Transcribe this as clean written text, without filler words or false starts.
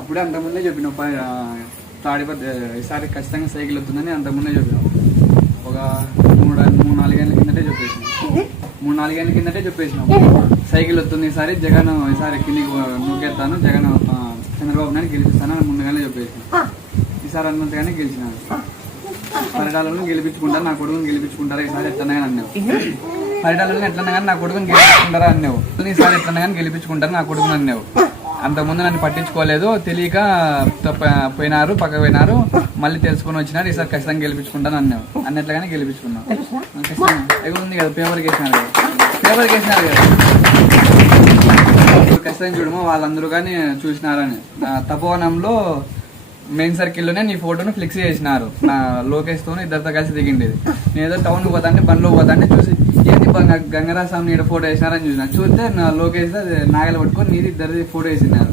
అప్పుడే అంతకుముందే చెప్పిన తాడిపత్రి ఈసారి ఖచ్చితంగా సైకిల్ వస్తుందని అంతకుముందే చెప్పినాం. ఒక 3-4 గంటల కిందటే చెప్పేసినాం. 3-4 గంటల కిందటే చెప్పేసినాం సైకిల్ వస్తుంది ఈసారి జగన్ ఈసారి కిందికి నూకెత్తాను, జగన్ చంద్రబాబు నాయుడు గెలిపిస్తాను అని ముందుగానే చెప్పేసినాం. ఈసారి అన్నట్టుగానే గెలిచినాను. పరిటాలను గెలిపించుకుంటారు, నా కొడుకుని గెలిపించుకుంటారా ఈసారి ఎట్లన్నా కానీ అన్నావు. పరిటాలను ఎట్లన్నా కానీ నా కొడుకుని గెలిపించుకుంటారా అన్నావు. ఈసారి ఎట్లన్నా కానీ గెలిపించుకుంటారు నా కొడుకుని అన్నావు. అంతకుముందు నన్ను పట్టించుకోలేదు, తెలియక పోయినారు, పక్కకు పోయినారు, మళ్ళీ తెలుసుకొని వచ్చినారు. ఈసారి ఖచ్చితంగా గెలిపించుకుంటాను అన్నావు. అన్నట్లుగానే గెలిపించుకున్నావు. ఖచ్చితంగా ఉంది కదా, పేపర్కి వేసినారు కదా, పేపర్కి వేసినారు కదా. ఖచ్చితంగా చూడమో వాళ్ళందరూ కానీ చూసినారని. తపోవనంలో మెయిన్ సర్కిల్లోనే నీ ఫోటోను ఫ్లెక్స్ చేసినారు. నా లోకేష్ తో ఇద్దరితో కలిసి దిగిండేది. నేను ఏదో టౌన్కి పోతాంటే బండ్లో పోతాంటే చూసి ఏంటి గంగరాజస్వామి నీడ ఫోటో వేసినారని చూసిన. చూస్తే నా లోకేష్ నాగలు పట్టుకొని నీది ఇద్దరిది ఫోటో వేసినారు.